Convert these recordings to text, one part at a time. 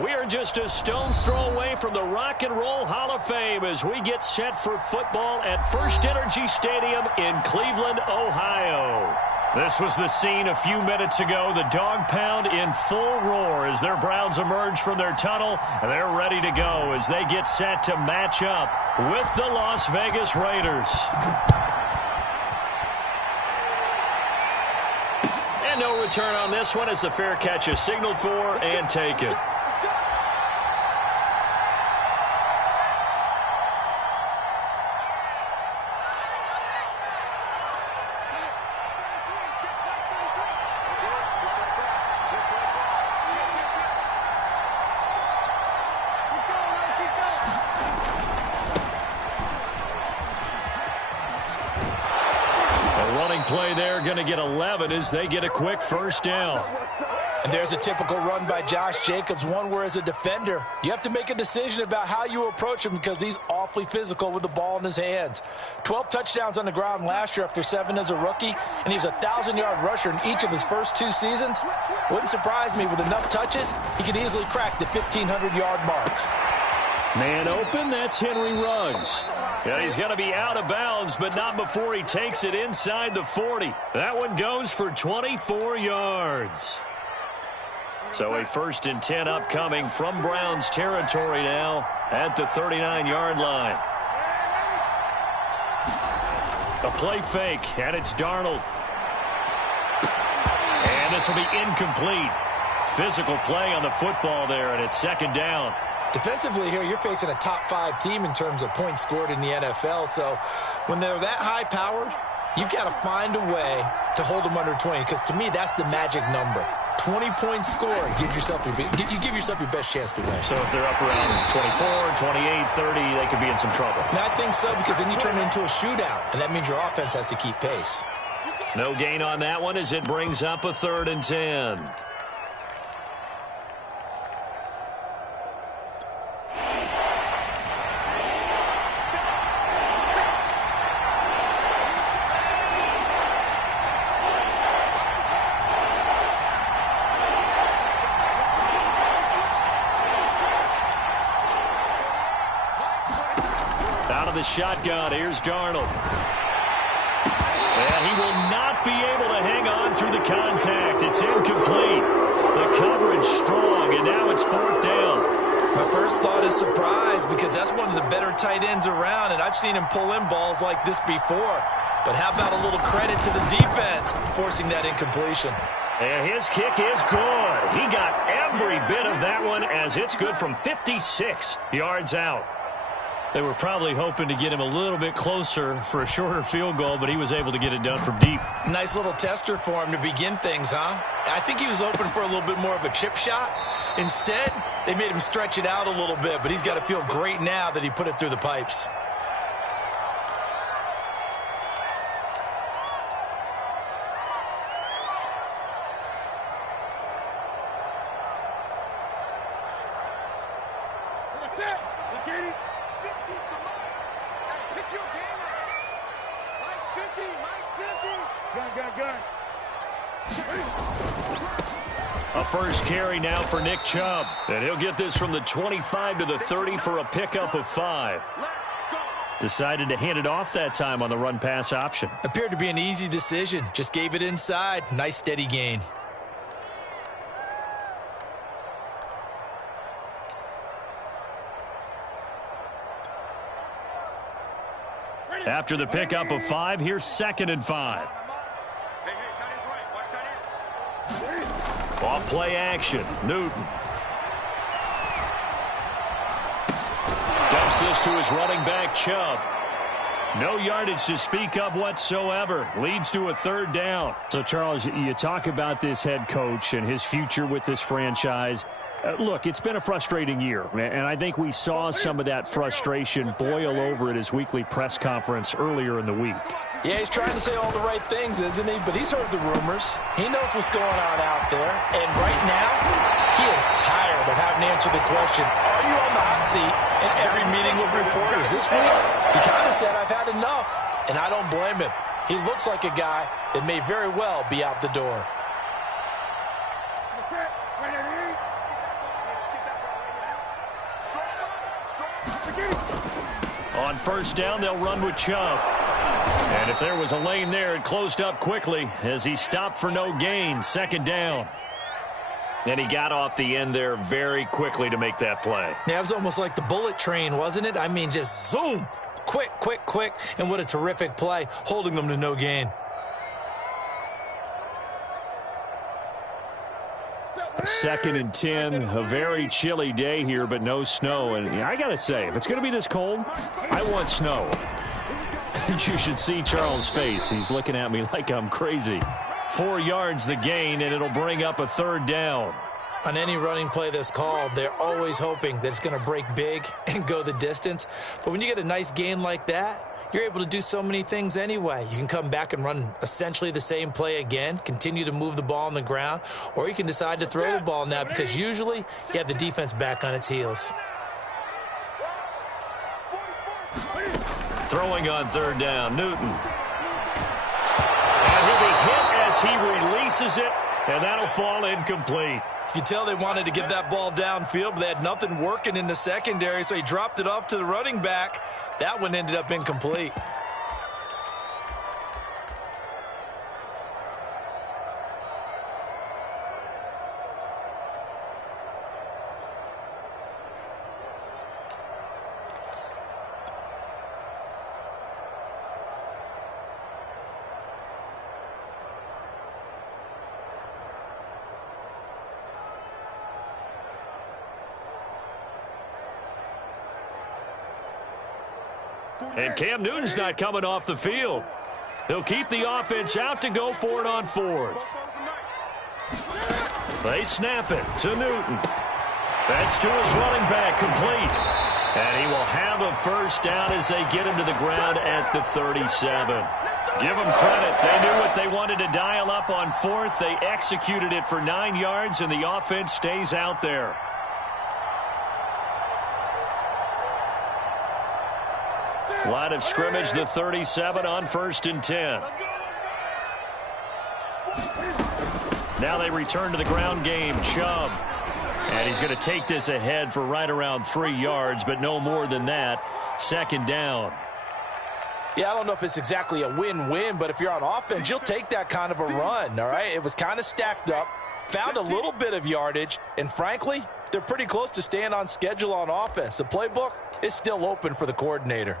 We are just a stone's throw away from the Rock and Roll Hall of Fame as we get set for football at First Energy Stadium in Cleveland, Ohio. This was the scene a few minutes ago. The dog pound in full roar as their Browns emerge from their tunnel. They're ready to go as they get set to match up with the Las Vegas Raiders. And no return on this one as the fair catch is signaled for and taken. Play there, going to get 11 as they get a quick first down. And there's a typical run by Josh Jacobs, one where as a defender, you have to make a decision about how you approach him because he's awfully physical with the ball in his hands. 12 touchdowns on the ground last year after 7 as a rookie, and he was a 1,000-yard rusher in each of his first 2 seasons. Wouldn't surprise me with enough touches, he could easily crack the 1,500-yard mark. Man open, that's Henry Ruggs. Yeah, he's going to be out of bounds, but not before he takes it inside the 40. That one goes for 24 yards. So a 1st and 10 upcoming from Browns territory now at the 39-yard line. A play fake, and it's Darnold. And this will be incomplete. Physical play on the football there, and it's 2nd down. Defensively here, you're facing a top-5 team in terms of points scored in the NFL. So when they're that high-powered, you've got to find a way to hold them under 20. Because to me, that's the magic number. 20 points scored gives yourself you give yourself your best chance to win. So if they're up around 24, 28, 30, they could be in some trouble. And I think so, because then you turn it into a shootout, and that means your offense has to keep pace. No gain on that one as it brings up a 3rd and 10. The shotgun. Here's Darnold. And he will not be able to hang on through the contact. It's incomplete. The coverage strong, and now it's 4th down. My first thought is surprise because that's one of the better tight ends around, and I've seen him pull in balls like this before. But how about a little credit to the defense forcing that incompletion? And his kick is good. He got every bit of that one as it's good from 56 yards out. They were probably hoping to get him a little bit closer for a shorter field goal, but he was able to get it done from deep. Nice little tester for him to begin things, huh? I think he was open for a little bit more of a chip shot. Instead, they made him stretch it out a little bit, but he's got to feel great now that he put it through the pipes. A first carry now for Nick Chubb. And he'll get this from the 25 to the 30 for a pickup of 5. Decided to hand it off that time on the run-pass option. Appeared to be an easy decision. Just gave it inside. Nice steady gain. After the pickup of 5, here's 2nd and 5. Off play action. Newton. Dumps this to his running back, Chubb. No yardage to speak of whatsoever. Leads to a 3rd down. So, Charles, you talk about this head coach and his future with this franchise. Look, it's been a frustrating year, and I think we saw some of that frustration boil over at his weekly press conference earlier in the week. Yeah, he's trying to say all the right things, isn't he? But he's heard the rumors. He knows what's going on out there. And right now, he is tired of having to answer the question, are you on the hot seat in every meeting with reporters? This week, he kind of said, I've had enough. And I don't blame him. He looks like a guy that may very well be out the door. On first down, they'll run with Chubb. And if there was a lane there, it closed up quickly as he stopped for no gain. Second down. And he got off the end there very quickly to make that play. Yeah, it was almost like the bullet train, wasn't it? I mean, just zoom. Quick, quick, quick. And what a terrific play, holding them to no gain. Second and 10, a very chilly day here, but no snow. And I got to say, if it's going to be this cold, I want snow. You should see Charles' face. He's looking at me like I'm crazy. 4 yards the gain, and it'll bring up a third down. On any running play that's called, they're always hoping that it's going to break big and go the distance. But when you get a nice gain like that, you're able to do so many things anyway. You can come back and run essentially the same play again, continue to move the ball on the ground, or you can decide to throw the ball now because usually you have the defense back on its heels. Throwing on third down, Newton. And he'll be hit as he releases it, and that'll fall incomplete. You can tell they wanted to get that ball downfield, but they had nothing working in the secondary, so he dropped it off to the running back. That one ended up incomplete. And Cam Newton's not coming off the field. He'll keep the offense out to go for it on fourth. They snap it to Newton. That's to his running back, complete. And he will have a first down as they get him to the ground at the 37. Give them credit. They knew what they wanted to dial up on fourth. They executed it for 9 yards, and the offense stays out there. Line of scrimmage, the 37 on first and 10. Now they return to the ground game. Chubb. And he's going to take this ahead for right around 3 yards, but no more than that. Second down. Yeah, I don't know if it's exactly a win-win, but if you're on offense, you'll take that kind of a run, all right? It was kind of stacked up, found a little bit of yardage, and frankly, they're pretty close to staying on schedule on offense. The playbook is still open for the coordinator.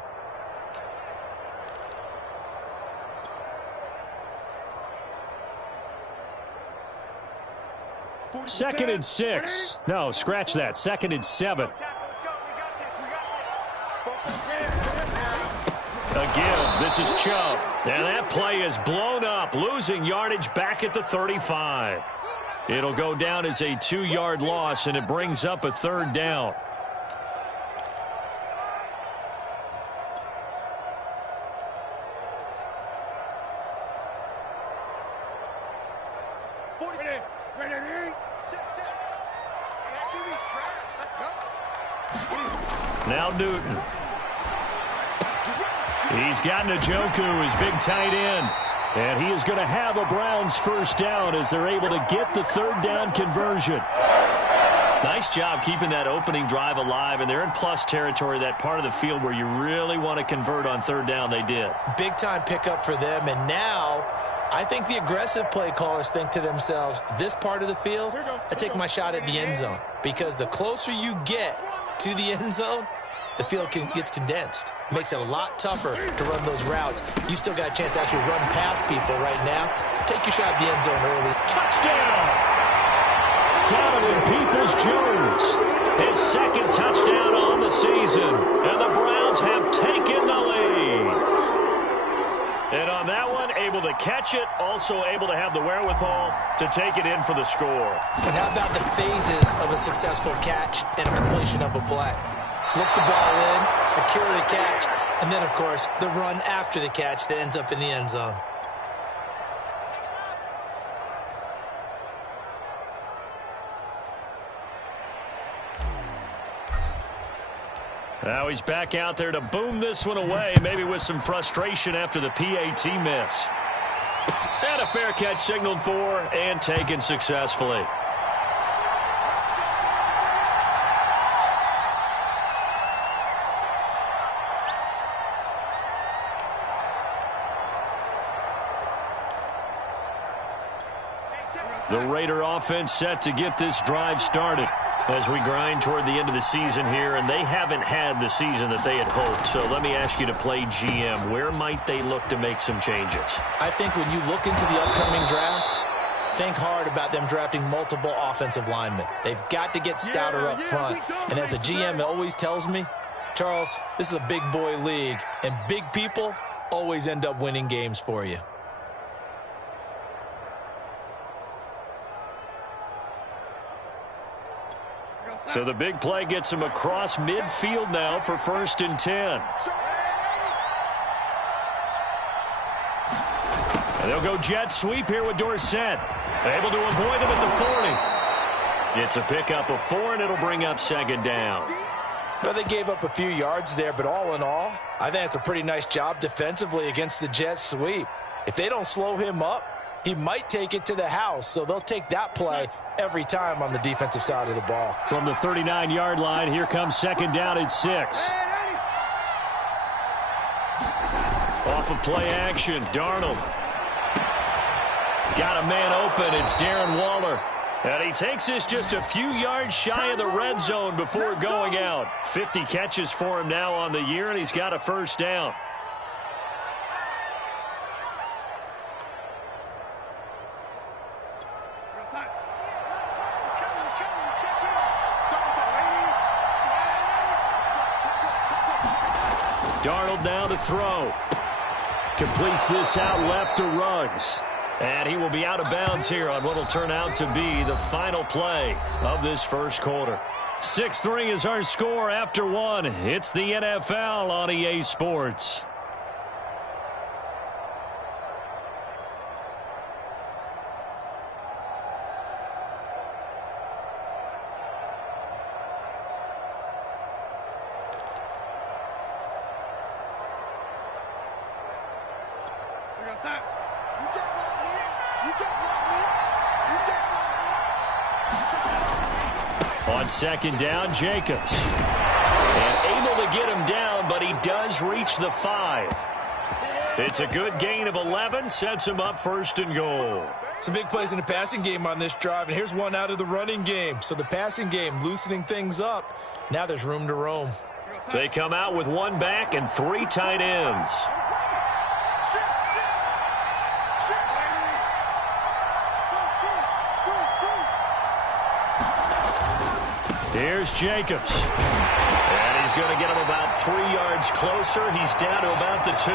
Second and 6. No, scratch that. Second and 7. A give. This is Chubb. And that play is blown up, losing yardage back at the 35. It'll go down as a 2-yard loss, and it brings up a third down. Now Newton. He's got Njoku, his big tight end. And he is going to have a Browns first down as they're able to get the third down conversion. Nice job keeping that opening drive alive, and they're in plus territory, that part of the field where you really want to convert on third down. They did. Big-time pickup for them, and now I think the aggressive play callers think to themselves, this part of the field, I take my shot at the end zone, because the closer you get to the end zone, the field gets condensed. Makes it a lot tougher to run those routes. You still got a chance to actually run past people right now. Take your shot at the end zone early. Touchdown! Donovan Peoples-Jones, his second touchdown on the season. And the Browns have taken the lead. And on that one, able to catch it, also able to have the wherewithal to take it in for the score. And how about the phases of a successful catch and a completion of a play? Look the ball in, secure the catch, and then, of course, the run after the catch that ends up in the end zone. Now he's back out there to boom this one away, maybe with some frustration after the PAT miss. And a fair catch signaled for and taken successfully. The Raider offense set to get this drive started as we grind toward the end of the season here, and they haven't had the season that they had hoped. So let me ask you to play GM. Where might they look to make some changes? I think when you look into the upcoming draft, think hard about them drafting multiple offensive linemen. They've got to get stouter up front. And as a GM, it always tells me, Charles, this is a big boy league, and big people always end up winning games for you. So the big play gets him across midfield now for 1st and 10. And they'll go jet sweep here with Dorsett. Able to avoid him at the 40. It's a pickup of 4, and it'll bring up 2nd down. Well, they gave up a few yards there, but all in all, I think it's a pretty nice job defensively against the jet sweep. If they don't slow him up, he might take it to the house, so they'll take that play every time on the defensive side of the ball. From the 39-yard line, here comes 2nd down and 6. Off of play action, Darnold. Got a man open, it's Darren Waller. And he takes this just a few yards shy of the red zone before going out. 50 catches for him now on the year, and he's got a 1st down. Darnold now to throw. Completes this out left to Ruggs. And he will be out of bounds here on what will turn out to be the final play of this 1st quarter. 6-3 is our score after 1. It's the NFL on EA Sports. On 2nd down, Jacobs. And able to get him down, but he does reach the 5. It's a good gain of 11, sets him up 1st and goal. Some big plays in the passing game on this drive, and here's one out of the running game. So the passing game loosening things up. Now there's room to roam. They come out with 1 back and 3 tight ends. Here's Jacobs. And he's going to get him about 3 yards closer. He's down to about the 2.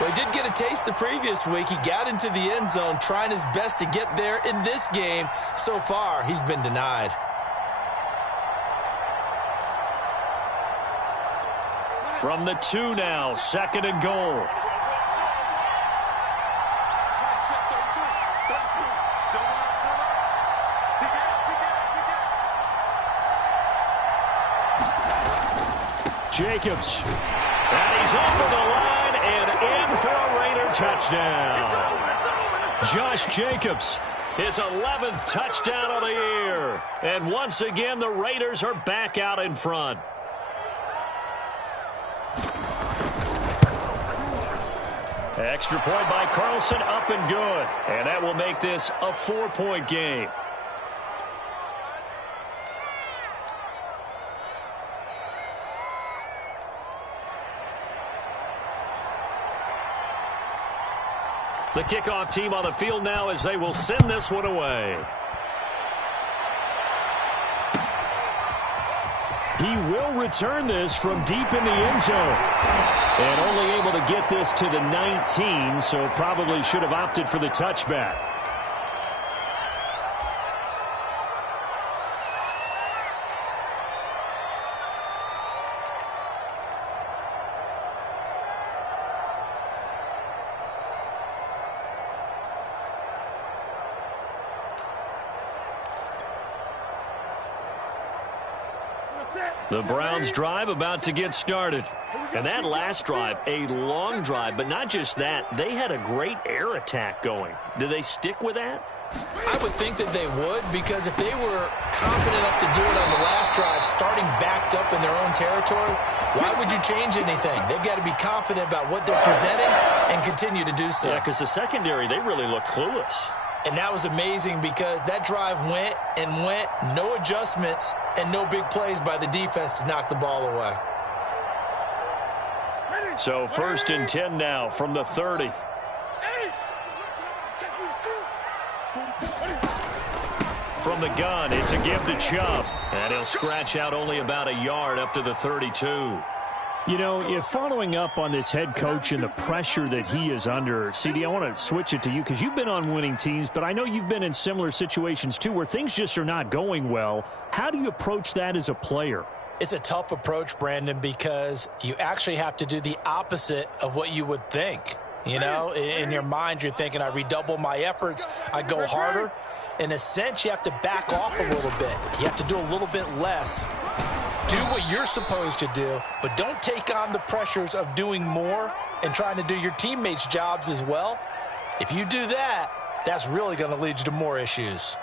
Well, he did get a taste the previous week. He got into the end zone trying his best to get there in this game. So far, he's been denied. From the 2 now, 2nd and goal. Jacobs. And he's over the line and in for a Raider touchdown. Josh Jacobs, his 11th touchdown of the year. And once again, the Raiders are back out in front. Extra point by Carlson, up and good. And that will make this a 4-point game. The kickoff team on the field now as they will send this one away. He will return this from deep in the end zone. And only able to get this to the 19, so probably should have opted for the touchback. The Browns drive about to get started. And that last drive, a long drive, but not just that. They had a great air attack going. Do they stick with that? I would think that they would, because if they were confident enough to do it on the last drive, starting backed up in their own territory, why would you change anything? They've got to be confident about what they're presenting and continue to do so. Yeah, because the secondary, they really look clueless. And that was amazing because that drive went and went, no adjustments, and no big plays by the defense to knock the ball away. So 1st and 10 now from the 30. From the gun, it's a give to Chubb. And he'll scratch out only about a yard up to the 32. You know, if following up on this head coach and the pressure that he is under, CD, I want to switch it to you because you've been on winning teams, but I know you've been in similar situations too where things just are not going well. How do you approach that as a player? It's a tough approach, Brandon, because you actually have to do the opposite of what you would think. You know, in your mind, you're thinking, I redouble my efforts, I go harder. In a sense, you have to back off a little bit. You have to do a little bit less. Do what you're supposed to do, but don't take on the pressures of doing more and trying to do your teammates' jobs as well. If you do that, that's really going to lead you to more issues.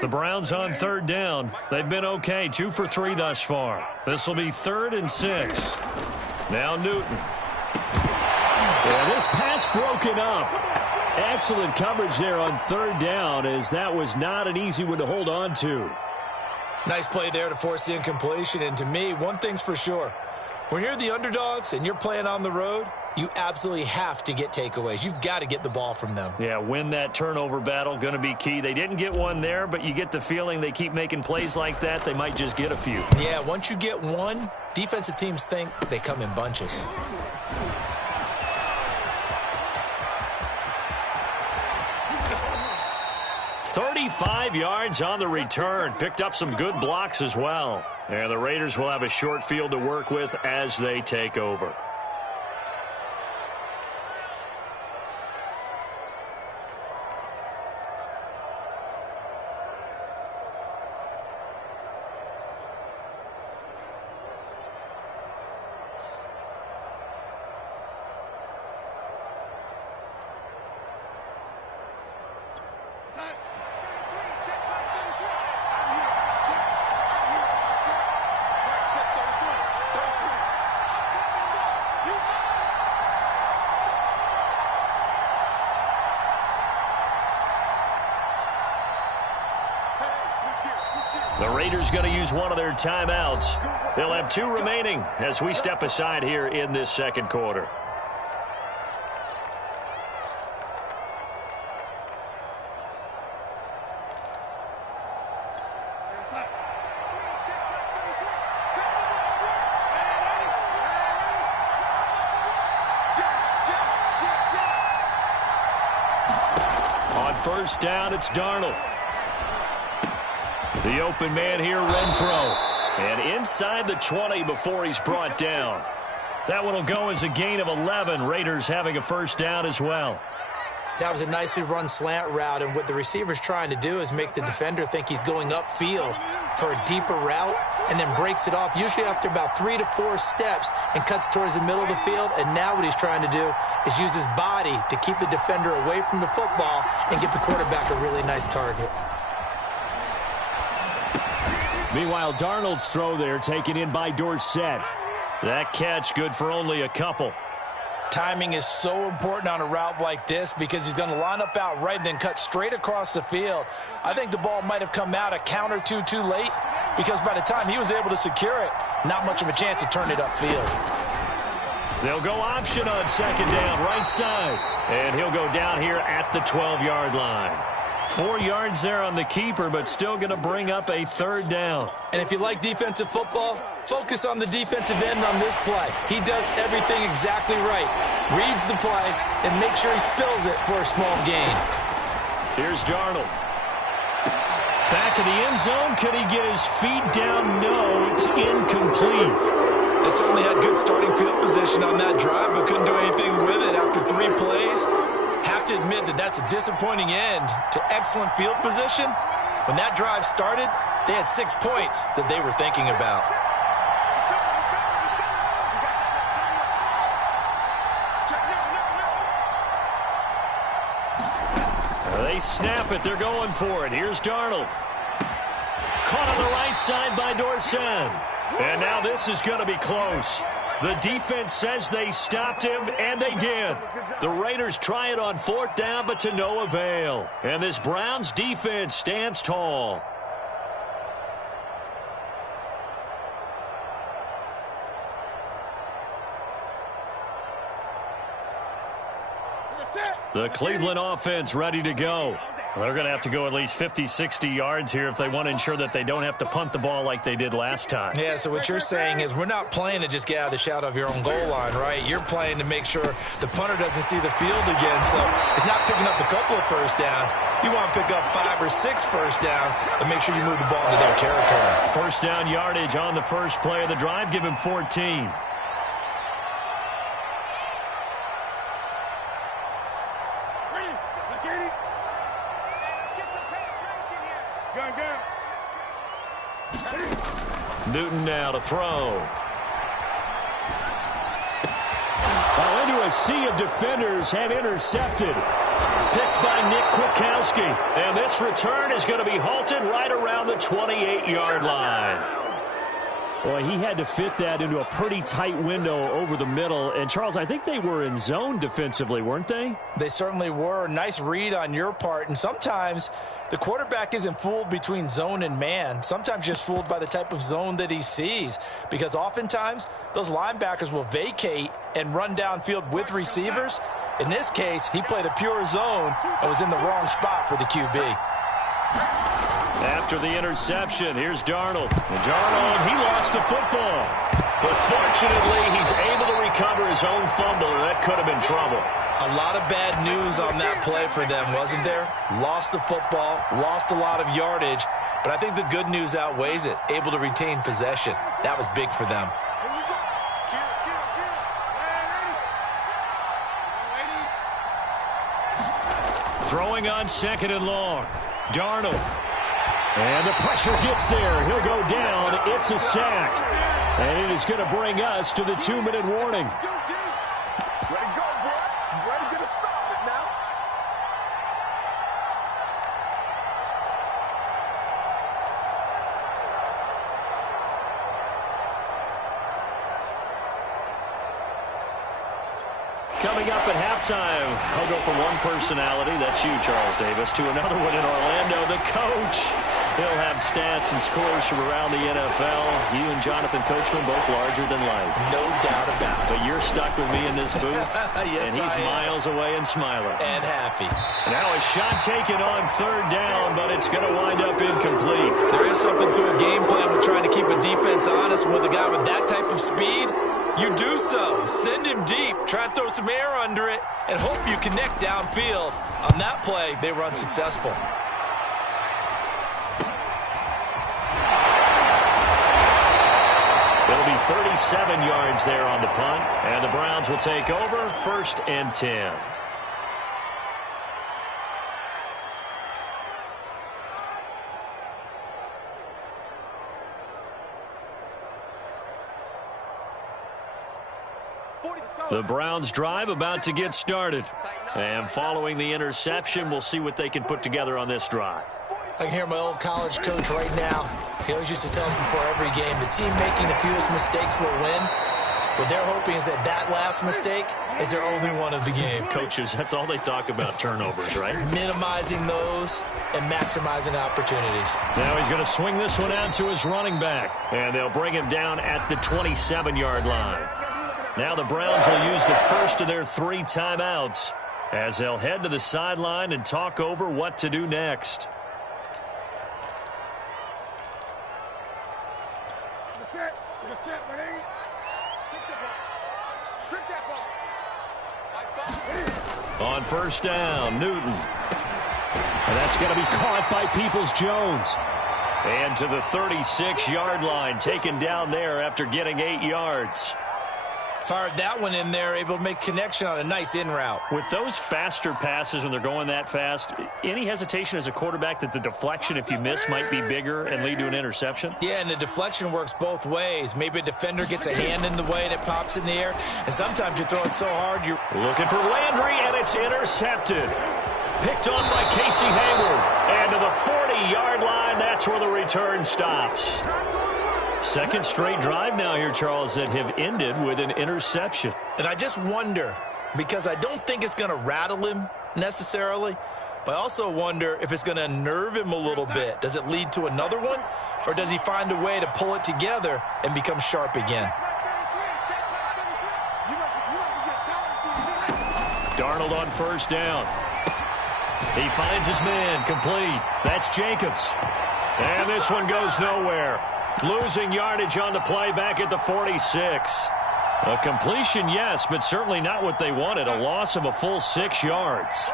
The Browns on 3rd down. They've been okay, 2 for 3 thus far. This will be 3rd and 6. Now Newton. Yeah, this pass broken up. Excellent coverage there on 3rd down, as that was not an easy one to hold on to. Nice play there to force the incompletion. And to me, one thing's for sure. When you're the underdogs and you're playing on the road, you absolutely have to get takeaways. You've got to get the ball from them. Yeah, win that turnover battle, going to be key. They didn't get one there, but you get the feeling they keep making plays like that, they might just get a few. Yeah, once you get one, defensive teams think they come in bunches. "35 yards on the return. Picked up some good blocks as well. And the Raiders will have a short field to work with as they take over. The Raiders going to use one of their timeouts. They'll have 2 remaining as we step aside here in this 2nd quarter. On 1st down, it's Darnold. The open man here, Renfro. And inside the 20 before he's brought down. That one will go as a gain of 11. Raiders having a 1st down as well. That was a nicely run slant route, and what the receiver's trying to do is make the defender think he's going upfield for a deeper route and then breaks it off, usually after about 3 to 4 steps, and cuts towards the middle of the field. And now what he's trying to do is use his body to keep the defender away from the football and give the quarterback a really nice target. Meanwhile, Darnold's throw there taken in by Dorsett. That catch good for only a couple. Timing is so important on a route like this because he's going to line up out right and then cut straight across the field. I think the ball might have come out a count or two too late because by the time he was able to secure it, not much of a chance to turn it upfield. They'll go option on 2nd down, right side. And he'll go down here at the 12-yard line. 4 yards there on the keeper, but still going to bring up a 3rd down. And if you like defensive football, focus on the defensive end on this play. He does everything exactly right. Reads the play and makes sure he spills it for a small gain. Here's Darnold. Back in the end zone. Could he get his feet down? No, it's incomplete. They certainly had good starting field position on that drive, but couldn't do anything with it after 3 plays. Have to admit that that's a disappointing end to excellent field position. When that drive started, they had 6 points that they were thinking about. They snap it. They're going for it. Here's Darnold. Caught on the right side by Dorsett. And now this is going to be close. The defense says they stopped him, and they did. The Raiders try it on 4th down, but to no avail. And this Browns defense stands tall. The Cleveland offense ready to go. They're going to have to go at least 50, 60 yards here if they want to ensure that they don't have to punt the ball like they did last time. Yeah, so what you're saying is we're not playing to just get out of the shadow of your own goal line, right? You're playing to make sure the punter doesn't see the field again. So it's not picking up a couple of first downs. You want to pick up 5 or 6 first downs and make sure you move the ball into their territory. First down yardage on the first play of the drive. Give him 14. Newton now to throw. Well, into a sea of defenders and intercepted. Picked by Nick Kwiatkowski. And this return is going to be halted right around the 28-yard line. Boy, he had to fit that into a pretty tight window over the middle. And, Charles, I think they were in zone defensively, weren't they? They certainly were. Nice read on your part. And sometimes the quarterback isn't fooled between zone and man. Sometimes just fooled by the type of zone that he sees. Because oftentimes, those linebackers will vacate and run downfield with receivers. In this case, he played a pure zone and was in the wrong spot for the QB. After the interception, here's Darnold. And Darnold, he lost the football. But fortunately, he's able to recover his own fumble, or that could have been trouble. A lot of bad news on that play for them, wasn't there? Lost the football, lost a lot of yardage, but I think the good news outweighs it. Able to retain possession. That was big for them. Throwing on 2nd and long. Darnold. And the pressure gets there. He'll go down. It's a sack. And it is going to bring us to the 2-minute warning. Coming up at halftime, I'll go from one personality, that's you, Charles Davis, to another one in Orlando, the coach. He'll have stats and scores from around the NFL. You and Jonathan Coachman, both larger than life. No doubt about it. But you're stuck with me in this booth, yes, and he's miles away and smiling. And happy. Now a shot taken on 3rd down, but it's going to wind up incomplete. There is something to a game plan with trying to keep a defense honest. With a guy with that type of speed, you do so. Send him deep. Try and throw some air under it and hope you connect downfield. On that play, they were unsuccessful. It'll be 37 yards there on the punt, and the Browns will take over 1st and 10. The Browns drive about to get started. And following the interception, we'll see what they can put together on this drive. I can hear my old college coach right now. He always used to tell us before every game, the team making the fewest mistakes will win. What they're hoping is that that last mistake is their only one of the game. Coaches, that's all they talk about, turnovers, right? Minimizing those and maximizing opportunities. Now he's going to swing this one out to his running back. And they'll bring him down at the 27-yard line. Now the Browns will use the first of their 3 timeouts as they'll head to the sideline and talk over what to do next. On 1st down, Newton. And that's going to be caught by Peoples-Jones. And to the 36-yard line, taken down there after getting 8 yards. Fired that one in there, able to make connection on a nice in route. With those faster passes when they're going that fast, any hesitation as a quarterback that the deflection, if you miss, might be bigger and lead to an interception? Yeah, and the deflection works both ways. Maybe a defender gets a hand in the way and it pops in the air, and sometimes you throw it so hard you're looking for Landry, and it's intercepted. Picked on by Casey Hayward. And to the 40-yard line. That's where the return stops. Second straight drive now here, Charles, that have ended with an interception. And I just wonder, because I don't think it's going to rattle him necessarily, but I also wonder if it's going to unnerve him a little bit. Does it lead to another one, or does he find a way to pull it together and become sharp again? Darnold on first down. He finds his man, complete. That's Jacobs. And this one goes nowhere. Losing yardage on the play back at the 46. A completion, yes, but certainly not what they wanted. A loss of a full 6 yards.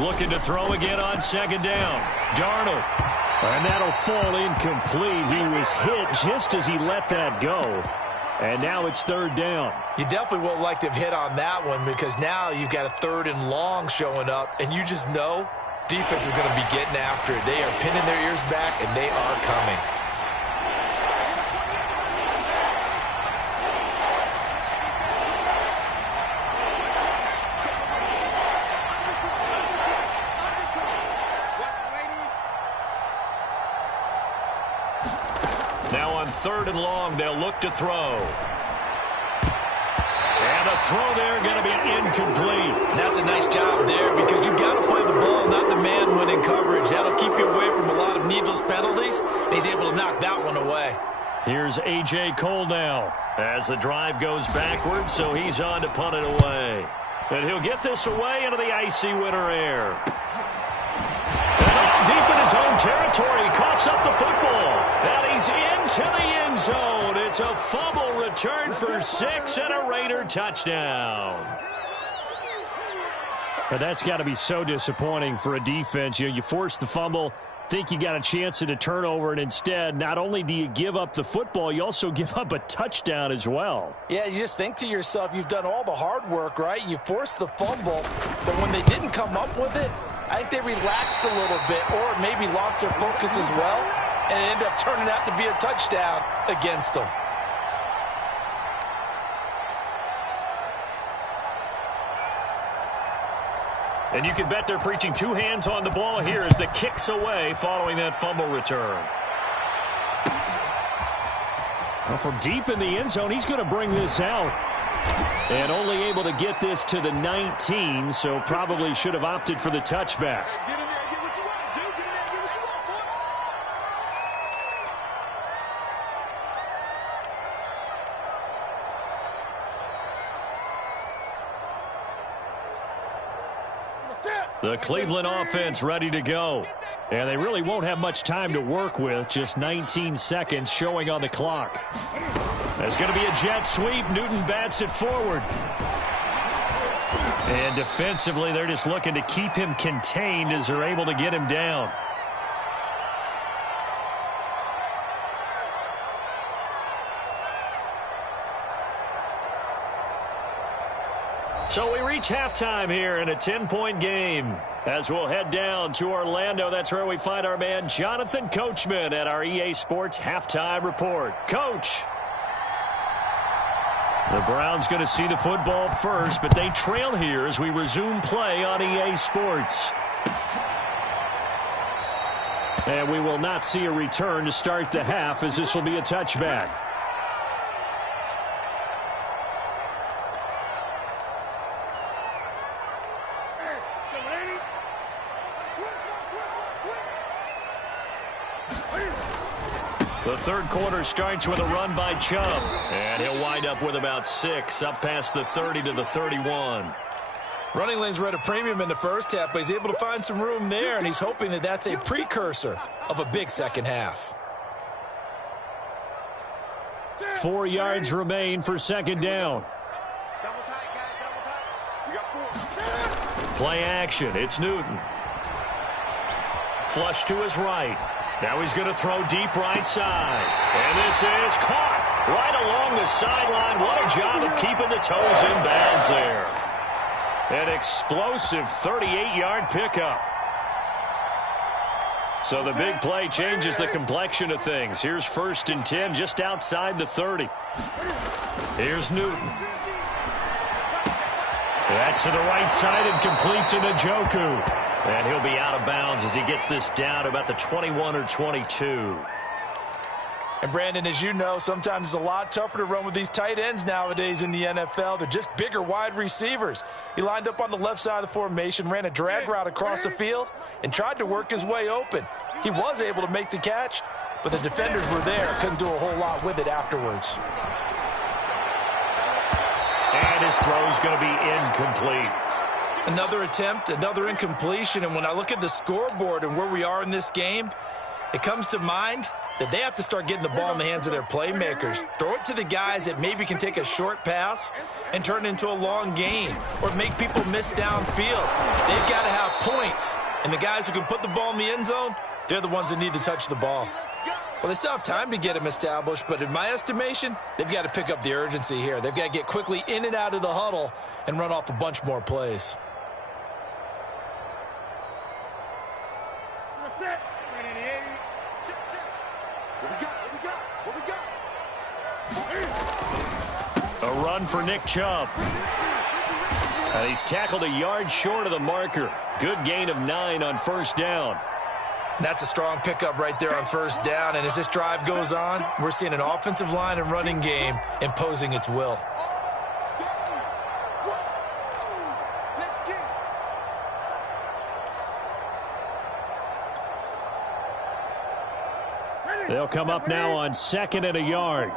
Looking to throw again on second down. Darnold. And that'll fall incomplete. He was hit just as he let that go. And now it's third down. You definitely would like to have hit on that one, because now you've got a 3rd and long showing up, and you just know defense is going to be getting after it. They are pinning their ears back, and they are coming. Now on 3rd and long, they'll look to throw. And a throw there going to be incomplete. That's a nice job there, because you've got to play the ball, not the man when in coverage. That'll keep you away from a lot of needless penalties, and he's able to knock that one away. Here's A.J. Cole now as the drive goes backwards, so he's on to punt it away. And he'll get this away into the icy winter air. And all deep in his own territory, he coughs up the football. And he's into the end zone. It's a fumble return for 6 and a Raider touchdown. But that's got to be so disappointing for a defense. You force the fumble, think you got a chance at a turnover, and instead, not only do you give up the football, you also give up a touchdown as well. Yeah, you just think to yourself, you've done all the hard work, right? You forced the fumble, but when they didn't come up with it, I think they relaxed a little bit, or maybe lost their focus as well, and it ended up turning out to be a touchdown against them. And you can bet they're preaching 2 hands on the ball here as the kick's away following that fumble return. Well, from deep in the end zone, he's going to bring this out. And only able to get this to the 19, so probably should have opted for the touchback. The Cleveland offense ready to go. And they really won't have much time to work with. Just 19 seconds showing on the clock. There's going to be a jet sweep. Newton bats it forward. And defensively, they're just looking to keep him contained as they're able to get him down. So we reach halftime here in a 10-point game. As we'll head down to Orlando, that's where we find our man Jonathan Coachman at our EA Sports Halftime Report. Coach. The Browns going to see the football first, but they trail here as we resume play on EA Sports. And we will not see a return to start the half, as this will be a touchback. The third quarter starts with a run by Chubb, and he'll wind up with about 6, up past the 30 to the 31. Running lanes were at a premium in the first half, but he's able to find some room there, and he's hoping that that's a precursor of a big second half. 4 yards remain for second down. Play action. It's Newton. Flush to his right. Now he's going to throw deep right side. And this is caught right along the sideline. What a job of keeping the toes in bounds there. An explosive 38-yard pickup. So the big play changes the complexion of things. Here's 1st and 10 just outside the 30. Here's Newton. That's to the right side and complete to Njoku. And he'll be out of bounds as he gets this down to about the 21 or 22. And Brandon, as you know, sometimes it's a lot tougher to run with these tight ends nowadays in the NFL. They're just bigger wide receivers. He lined up on the left side of the formation, ran a drag route across the field, and tried to work his way open. He was able to make the catch, but the defenders were there. Couldn't do a whole lot with it afterwards. And his throw's going to be incomplete. Another attempt, another incompletion, and when I look at the scoreboard and where we are in this game, it comes to mind that they have to start getting the ball in the hands of their playmakers. Throw it to the guys that maybe can take a short pass and turn it into a long gain or make people miss downfield. They've got to have points, and the guys who can put the ball in the end zone, they're the ones that need to touch the ball. Well, they still have time to get them established, but in my estimation, they've got to pick up the urgency here. They've got to get quickly in and out of the huddle and run off a bunch more plays. A run for Nick Chubb. And he's tackled a yard short of the marker. Good gain of 9 on 1st down. That's a strong pickup right there on 1st down. And as this drive goes on, we're seeing an offensive line and running game imposing its will. They'll come up now on 2nd and a yard.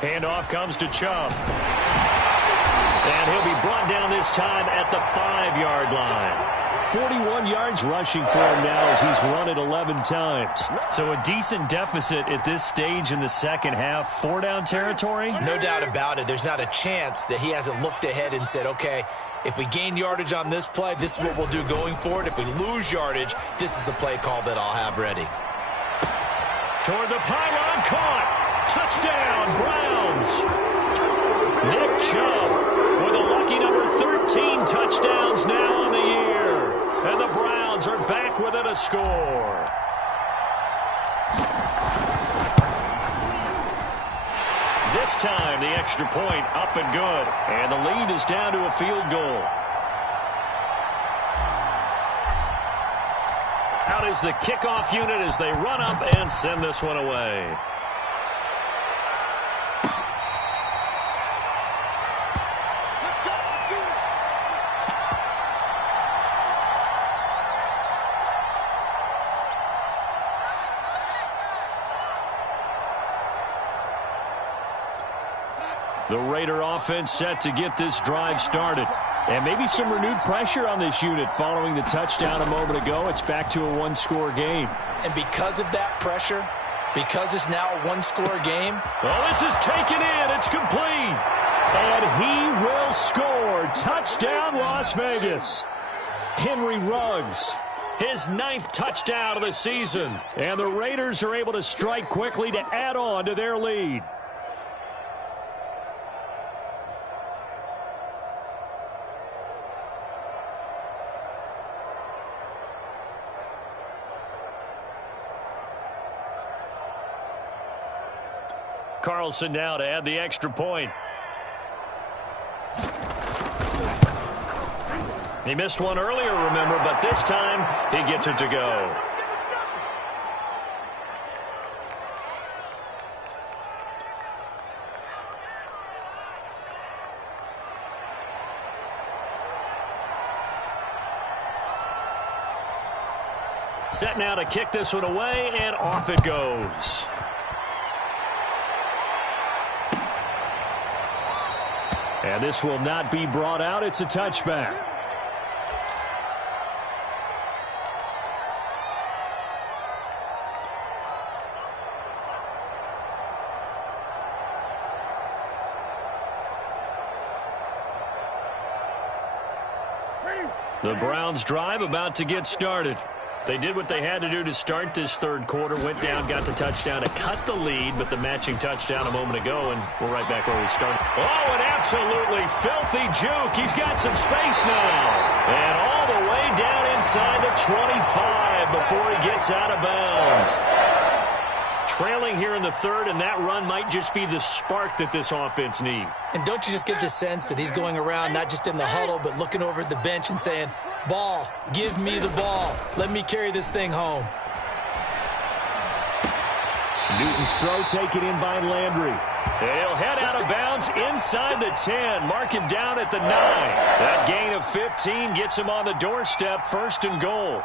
Handoff comes to Chubb. And he'll be brought down this time at the 5-yard line. 41 yards rushing for him now as he's run it 11 times. So a decent deficit at this stage in the second half. 4-down territory? No doubt about it. There's not a chance that he hasn't looked ahead and said, okay, if we gain yardage on this play, this is what we'll do going forward. If we lose yardage, this is the play call that I'll have ready. Toward the pylon, caught. Touchdown, Browns. Nick Chubb with a lucky number 13 touchdowns now on the year. And the Browns are back within a score. This time, the extra point up and good. And the lead is down to a field goal. Out is the kickoff unit as they run up and send this one away. The Raider offense set to get this drive started. And maybe some renewed pressure on this unit following the touchdown a moment ago. It's back to a one-score game. And because of that pressure, because it's now a one-score game. Oh, this is taken in. It's complete. And he will score. Touchdown, Las Vegas. Henry Ruggs. His 9th touchdown of the season. And the Raiders are able to strike quickly to add on to their lead. Carlson now to add the extra point. He missed one earlier, remember, but this time he gets it to go. Set now to kick this one away, and off it goes. And this will not be brought out. It's a touchback. The Browns drive about to get started. They did what they had to do to start this third quarter, went down, got the touchdown to cut the lead, but the matching touchdown a moment ago, and we're right back where we started. Oh, an absolutely filthy juke. He's got some space now. And all the way down inside the 25 before he gets out of bounds. Trailing here in the third, and that run might just be the spark that this offense needs. And don't you just get the sense that he's going around, not just in the huddle, but looking over at the bench and saying, ball, give me the ball. Let me carry this thing home. Newton's throw taken in by Landry. He'll head out of bounds inside the 10. Mark him down at the 9. That gain of 15 gets him on the doorstep, first and goal.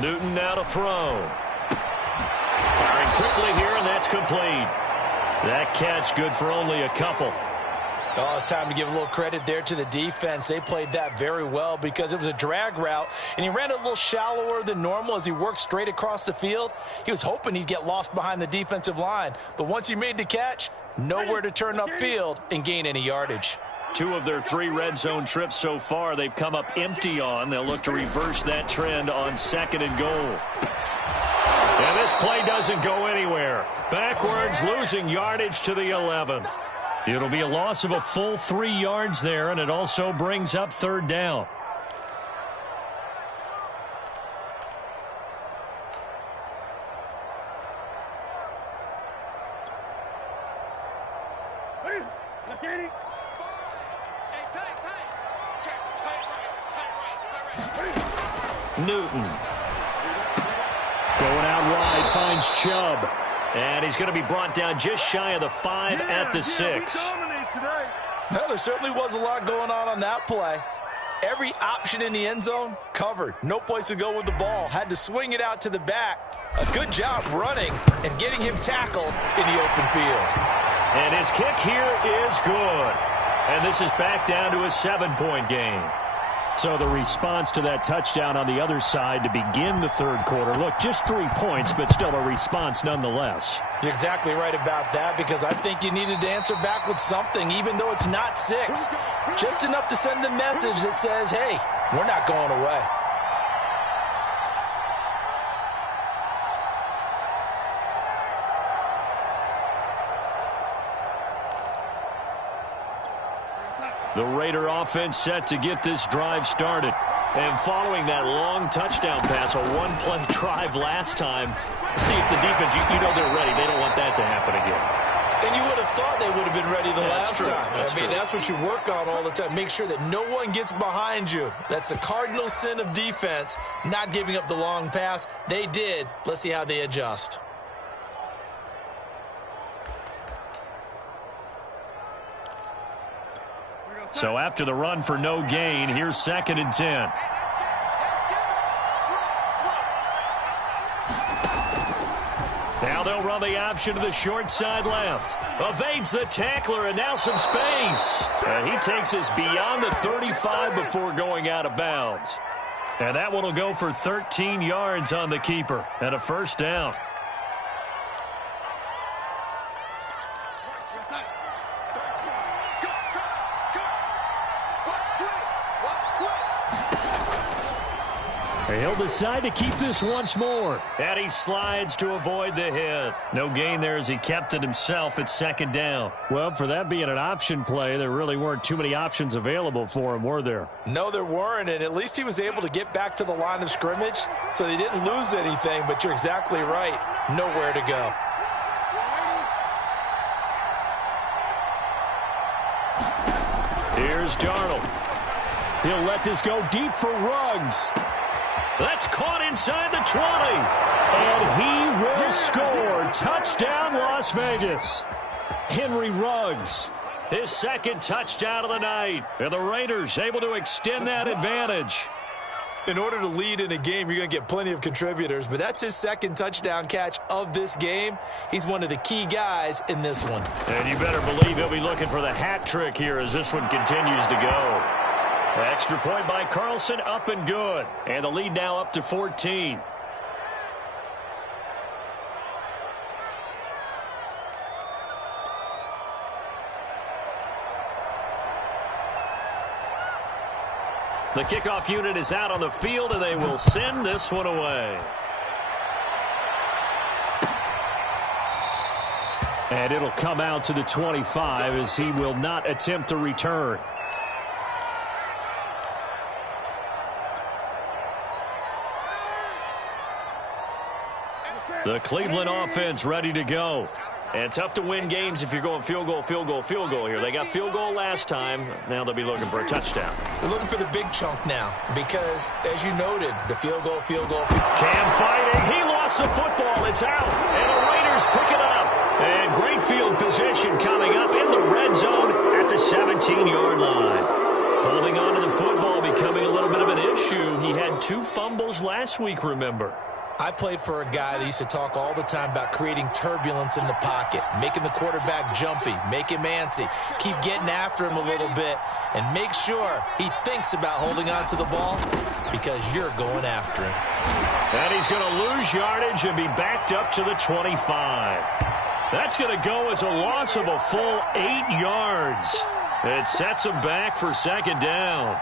Newton now to throw. Firing quickly here, and that's complete. That catch good for only a couple. Oh, it's time to give a little credit there to the defense. They played that very well because it was a drag route, and he ran a little shallower than normal as he worked straight across the field. He was hoping he'd get lost behind the defensive line, but once he made the catch, nowhere to turn upfield and gain any yardage. 2 of their 3 red zone trips so far they've come up empty on. They'll look to reverse that trend on second and goal. And this play doesn't go anywhere. Backwards, losing yardage to the 11. It'll be a loss of a full 3 yards there, and it also brings up third down. Newton. Going out wide, finds Chubb. And he's going to be brought down just shy of the 5 at the 6. Well, there certainly was a lot going on that play. Every option in the end zone covered. No place to go with the ball. Had to swing it out to the back. A good job running and getting him tackled in the open field. And his kick here is good. And this is back down to a 7-point game. So the response to that touchdown on the other side to begin the third quarter. Look, just 3 points, but still a response nonetheless. You're exactly right about that because I think you needed to answer back with something, even though it's not 6. Just enough to send the message that says, hey, we're not going away. The Raider offense set to get this drive started. And following that long touchdown pass, a one-play drive last time, see if the defense, you know they're ready. They don't want that to happen again. And you would have thought they would have been ready the last time. That's what you work on all the time. Make sure that no one gets behind you. That's the cardinal sin of defense, not giving up the long pass. They did. Let's see how they adjust. So after the run for no gain, here's 2nd and 10. Now they'll run the option to the short side left. Evades the tackler, and now some space. And he takes us beyond the 35 before going out of bounds. And that one will go for 13 yards on the keeper and a first down. He'll decide to keep this once more. And he slides to avoid the hit. No gain there as he kept it himself at 2nd down. Well, for that being an option play, there really weren't too many options available for him, were there? No, there weren't, and at least he was able to get back to the line of scrimmage, so they didn't lose anything, but you're exactly right. Nowhere to go. Here's Darnold. He'll let this go deep for Ruggs. That's caught inside the 20. And he will score. Touchdown, Las Vegas. Henry Ruggs. His 2nd touchdown of the night. And the Raiders able to extend that advantage. In order to lead in a game, you're going to get plenty of contributors, but that's his 2nd touchdown catch of this game. He's one of the key guys in this one. And you better believe he'll be looking for the hat trick here as this one continues to go. Extra point by Carlson, up and good. And the lead now up to 14. The kickoff unit is out on the field, and they will send this one away. And it'll come out to the 25 as he will not attempt to return. The Cleveland offense ready to go. And tough to win games if you're going field goal, field goal, field goal here. They got field goal last time. Now they'll be looking for a touchdown. They're looking for the big chunk now because, as you noted, the field goal. Cam fighting. He lost the football. It's out. And the Raiders pick it up. And great field position coming up in the red zone at the 17-yard line. Holding on to the football becoming a little bit of an issue. He had 2 fumbles last week, remember. I played for a guy that used to talk all the time about creating turbulence in the pocket, making the quarterback jumpy, make him antsy, keep getting after him a little bit, and make sure he thinks about holding on to the ball because you're going after him. And he's going to lose yardage and be backed up to the 25. That's going to go as a loss of a full 8 yards. It sets him back for second down.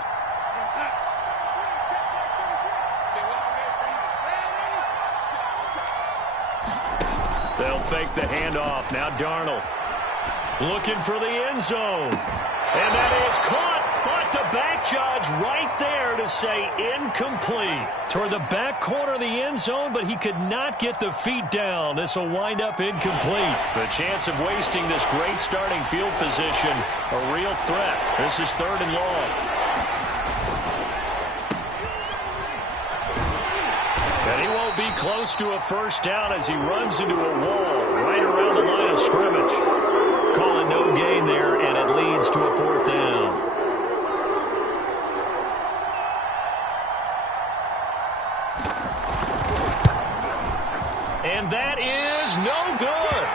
They'll fake the handoff. Now Darnold looking for the end zone. And that is caught. But the back judge right there to say incomplete. Toward the back corner of the end zone, but he could not get the feet down. This will wind up incomplete. The chance of wasting this great starting field position, a real threat. This is 3rd and long. And he won't be close to a first down as he runs into a wall right around the line of scrimmage. Calling no gain there, and it leads to a 4th down. And that is no good.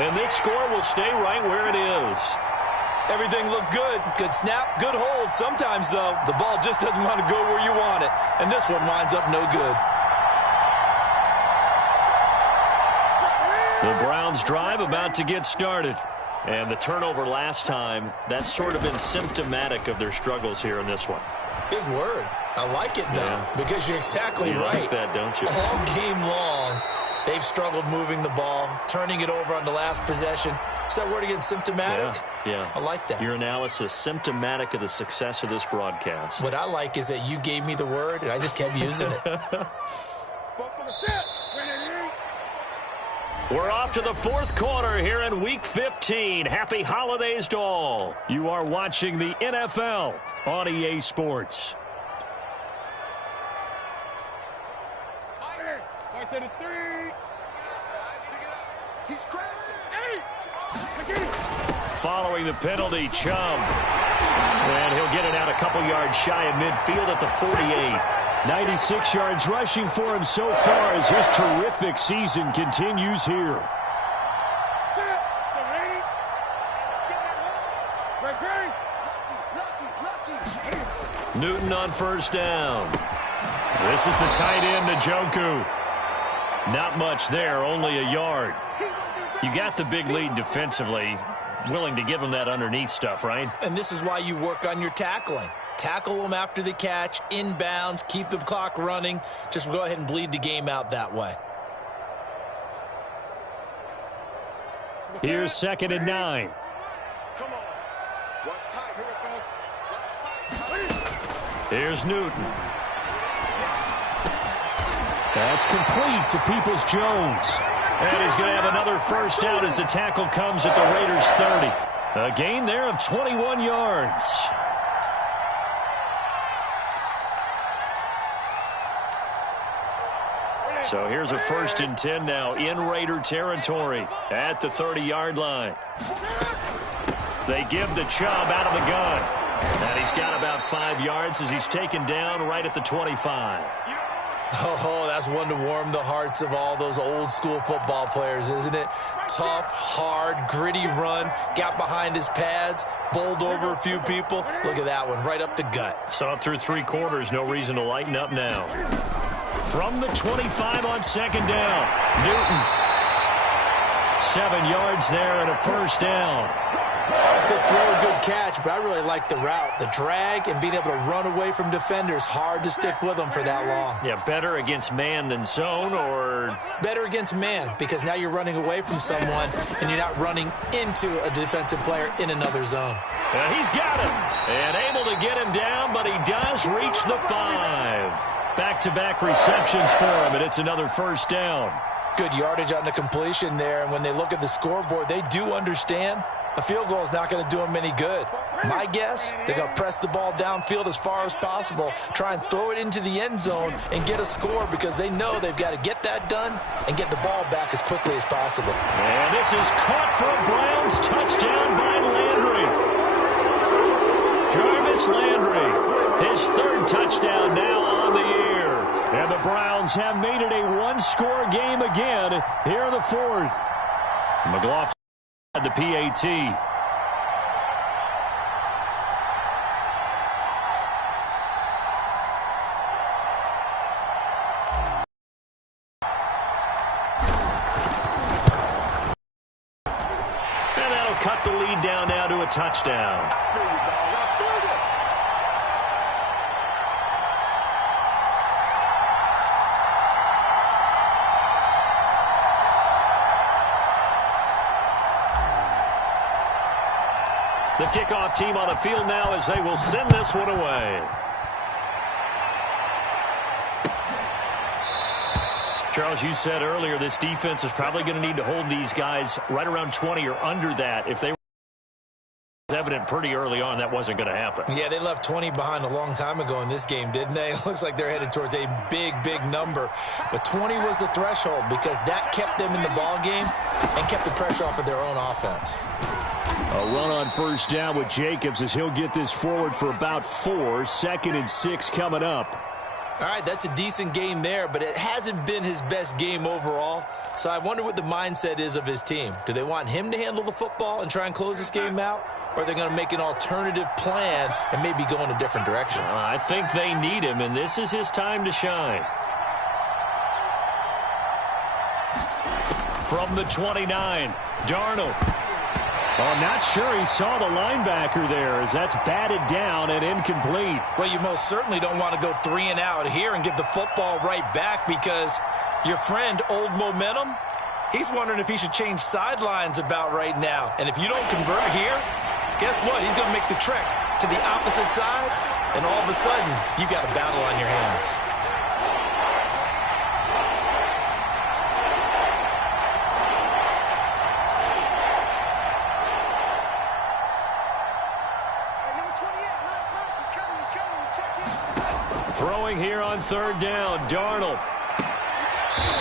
And this score will stay right where it is. Everything looked good. Good snap, good hold. Sometimes, though, the ball just doesn't want to go where you want it. And this one winds up no good. The Browns' drive about to get started. And the turnover last time, that's sort of been symptomatic of their struggles here in this one. Big word. I like it, though, because you're exactly right. You like that, don't you? All game long, they've struggled moving the ball, turning it over on the last possession. Is that word again, symptomatic? Yeah. I like that. Your analysis, symptomatic of the success of this broadcast. What I like is that you gave me the word, and I just kept using it. We're off to the 4th quarter here in Week 15. Happy holidays to all. You are watching the NFL on EA Sports. Following the penalty, Chubb. And he'll get it out a couple yards shy of midfield at the 48. 96 yards rushing for him so far as his terrific season continues here. Newton on first down. This is the tight end, Njoku. Not much there, only a yard. You got the big lead defensively. Willing to give him that underneath stuff, right? And this is why you work on your tackling. Tackle them after the catch, inbounds, keep the clock running. Just go ahead and bleed the game out that way. Here's 2nd and 9. Here's Newton. That's complete to Peoples-Jones. And he's going to have another first down as the tackle comes at the Raiders' 30. A gain there of 21 yards. So here's a 1st and 10 now in Raider territory at the 30-yard line. They give the Chubb out of the gun. And he's got about 5 yards as he's taken down right at the 25. Oh, that's one to warm the hearts of all those old-school football players, isn't it? Tough, hard, gritty run, got behind his pads, bowled over a few people. Look at that one, right up the gut. Saw it through 3 quarters, no reason to lighten up now. From the 25 on 2nd down, Newton. 7 yards there and a first down. good throw, good catch, but I really like the route. The drag and being able to run away from defenders, hard to stick with them for that long. Yeah, better against man than zone, or? Better against man, because now you're running away from someone and you're not running into a defensive player in another zone. And he's got him. And able to get him down, but he does reach the 5. Back-to-back receptions for him, and it's another first down. Good yardage on the completion there, and when they look at the scoreboard, they do understand a field goal is not going to do them any good. My guess, they're going to press the ball downfield as far as possible, try and throw it into the end zone and get a score because they know they've got to get that done and get the ball back as quickly as possible. And this is caught for a Browns touchdown by Landry. Jarvis Landry, his 3rd touchdown now on the year. And the Browns have made it a 1-score game again here in the 4th. McLaughlin had the PAT. And that'll cut the lead down now to a touchdown. The kickoff team on the field now as they will send this one away. Charles, you said earlier this defense is probably going to need to hold these guys right around 20 or under that. If they were evident pretty early on, that wasn't going to happen. Yeah, they left 20 behind a long time ago in this game, didn't they? It looks like they're headed towards a big, big number. But 20 was the threshold because that kept them in the ball game and kept the pressure off of their own offense. A run on first down with Jacobs as he'll get this forward for about 4. 2nd and 6 coming up. All right, that's a decent game there, but it hasn't been his best game overall. So I wonder what the mindset is of his team. Do they want him to handle the football and try and close this game out? Or are they going to make an alternative plan and maybe go in a different direction? I think they need him, and this is his time to shine. From the 29, Darnold. Oh, not sure he saw the linebacker there as that's batted down and incomplete. Well, you most certainly don't want to go 3 and out here and give the football right back because your friend, Old Momentum, he's wondering if he should change sidelines about right now. And if you don't convert here, guess what? He's going to make the trek to the opposite side, and all of a sudden, you've got a battle on your hands. Throwing here on 3rd down, Darnold.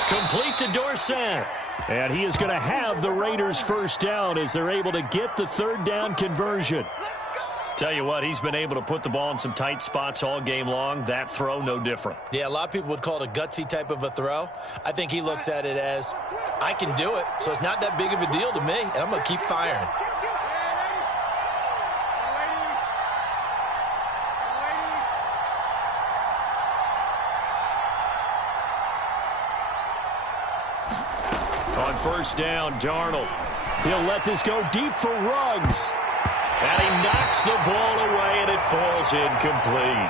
Complete to Dorsett. And he is going to have the Raiders first down as they're able to get the 3rd down conversion. Tell you what, he's been able to put the ball in some tight spots all game long. That throw, no different. Yeah, a lot of people would call it a gutsy type of a throw. I think he looks at it as, I can do it, so it's not that big of a deal to me, and I'm going to keep firing. On first down, Darnold. He'll let this go deep for Ruggs. And he knocks the ball away, and it falls incomplete.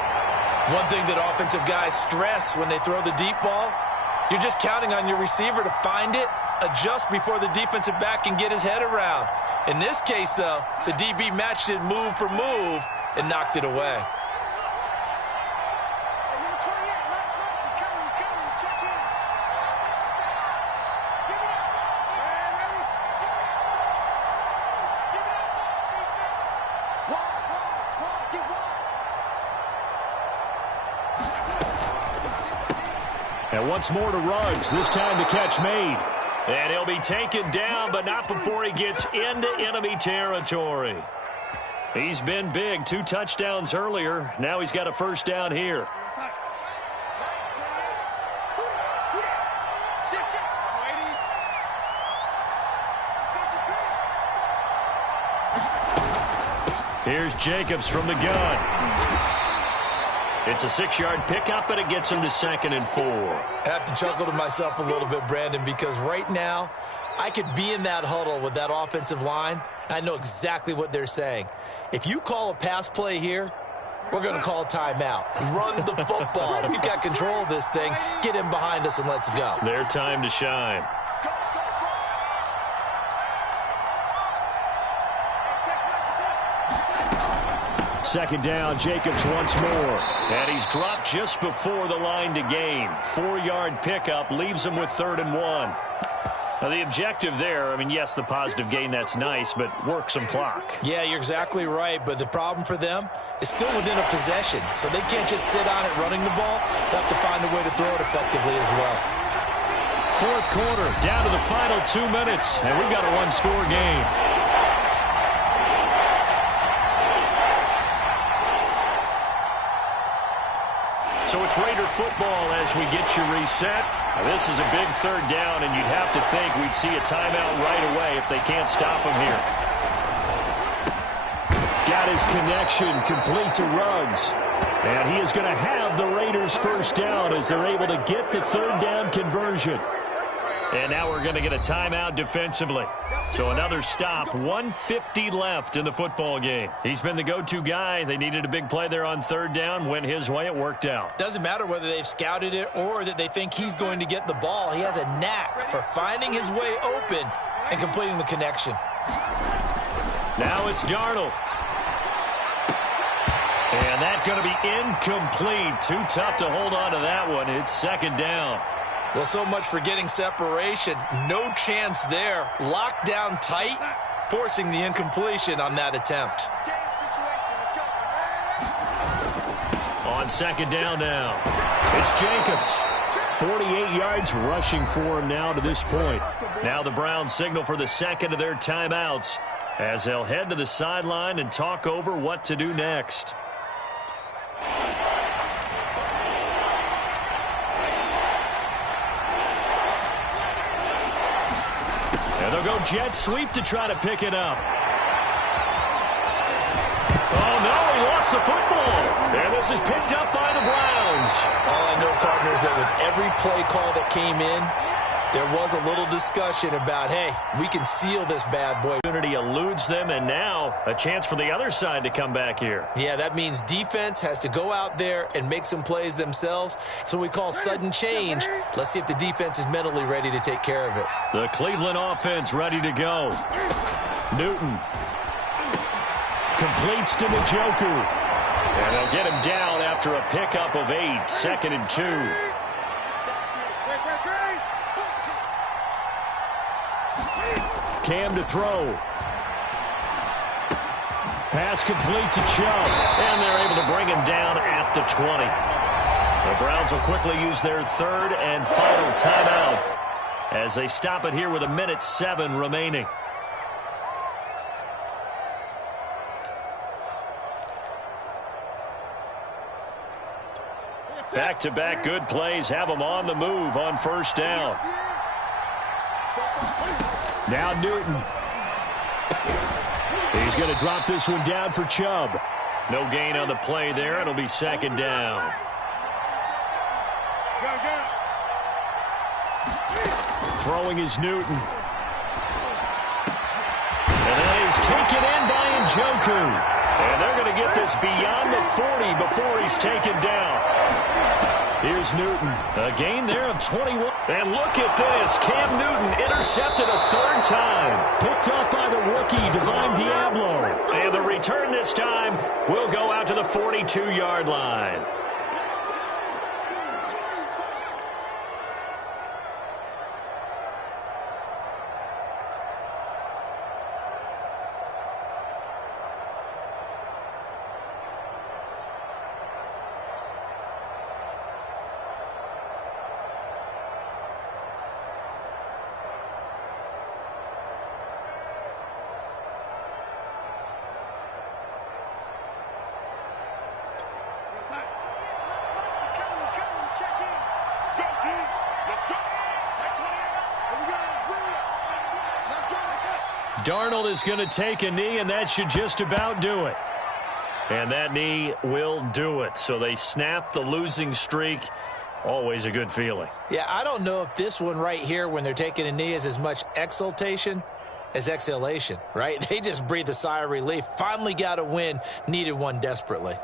One thing that offensive guys stress when they throw the deep ball, you're just counting on your receiver to find it, adjust before the defensive back can get his head around. In this case, though, the DB matched it move for move and knocked it away. And once more to Ruggs, this time the catch made. And he'll be taken down, but not before he gets into enemy territory. He's been big, 2 touchdowns earlier. Now he's got a first down here. Here's Jacobs from the gun. It's a 6-yard pickup, and it gets him to 2nd and 4. I have to chuckle to myself a little bit, Brandon, because right now I could be in that huddle with that offensive line. I know exactly what they're saying. If you call a pass play here, we're going to call timeout. Run the football. We've got control of this thing. Get him behind us and let's go. Their time to shine. Second down, Jacobs once more. And he's dropped just before the line to gain. 4-yard pickup leaves him with 3rd and 1. Now, the objective there, I mean, yes, the positive gain, that's nice, but work some clock. Yeah, you're exactly right, but the problem for them is still within a possession, so they can't just sit on it running the ball. They have to find a way to throw it effectively as well. 4th quarter, down to the final 2 minutes, and we've got a one-score game. So it's Raider football as we get you reset. Now, this is a big 3rd down, and you'd have to think we'd see a timeout right away if they can't stop him here. Got his connection complete to Ruggs. And he is going to have the Raiders' 1st down as they're able to get the 3rd down conversion. And now we're going to get a timeout defensively. So another stop, 1:50 left in the football game. He's been the go-to guy. They needed a big play there on 3rd down. Went his way, it worked out. Doesn't matter whether they've scouted it or that they think he's going to get the ball. He has a knack for finding his way open and completing the connection. Now it's Darnold. And that's going to be incomplete. Too tough to hold on to that one. It's 2nd down. Well, so much for getting separation. No chance there. Locked down tight, forcing the incompletion on that attempt. On 2nd down now, it's Jacobs. 48 yards rushing for him now to this point. Now the Browns signal for the 2nd of their timeouts as they'll head to the sideline and talk over what to do next. And they'll go jet sweep to try to pick it up. Oh, no, he lost the football. And this is picked up by the Browns. All I know, partner, is that with every play call that came in, there was a little discussion about, hey, we can seal this bad boy. Opportunity eludes them, and now a chance for the other side to come back here. Yeah, that means defense has to go out there and make some plays themselves. So we call sudden change. Let's see if the defense is mentally ready to take care of it. The Cleveland offense ready to go. Newton completes to Njoku. And they'll get him down after a pickup of 8, 2nd and 2. Cam to throw. Pass complete to Chubb. And they're able to bring him down at the 20. The Browns will quickly use their 3rd and final timeout as they stop it here with 1:07 remaining. Back-to-back good plays have them on the move on 1st down. Now Newton. He's going to drop this one down for Chubb. No gain on the play there. It'll be 2nd down. Throwing is Newton. And that is taken in by Njoku. And they're going to get this beyond the 40 before he's taken down. Here's Newton. A gain there of 21. And look at this. Cam Newton intercepted a 3rd time. Picked up by the rookie, Divine Diablo. And the return this time will go out to the 42-yard line. Darnold is going to take a knee, and that should just about do it. And that knee will do it. So they snap the losing streak Always a good feeling. Yeah, I don't know if this one right here when they're taking a knee is as much exultation as exhalation, right? They just breathe a sigh of relief. Finally got a win, needed one desperately.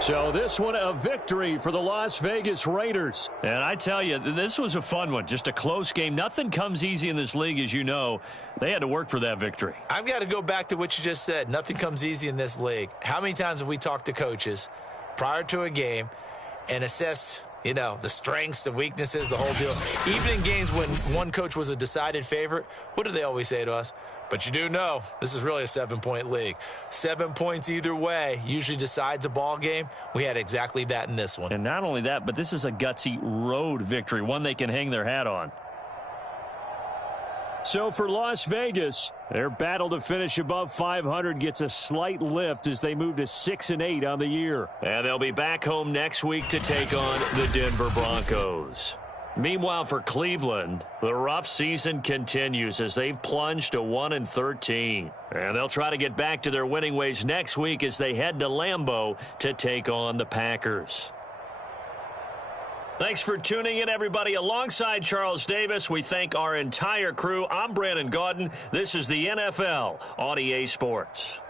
So this one a victory for the Las Vegas Raiders. And I tell you, this was a fun one. Just a close game. Nothing comes easy in this league, as you know. They had to work for that victory. I've got to go back to what you just said. Nothing comes easy in this league. How many times have we talked to coaches prior to a game and assessed, you know, the strengths, the weaknesses, the whole deal? Even in games when one coach was a decided favorite, what do they always say to us? But you do know this is really a 7-point league. 7 points either way usually decides a ball game. We had exactly that in this one. And not only that, but this is a gutsy road victory, one they can hang their hat on. So for Las Vegas, their battle to finish above 500 gets a slight lift as they move to 6-8 on the year. And they'll be back home next week to take on the Denver Broncos. Meanwhile, for Cleveland, the rough season continues as they've plunged to 1-13. And they'll try to get back to their winning ways next week as they head to Lambeau to take on the Packers. Thanks for tuning in, everybody. Alongside Charles Davis, we thank our entire crew. I'm Brandon Gaudin. This is the NFL on EA Sports.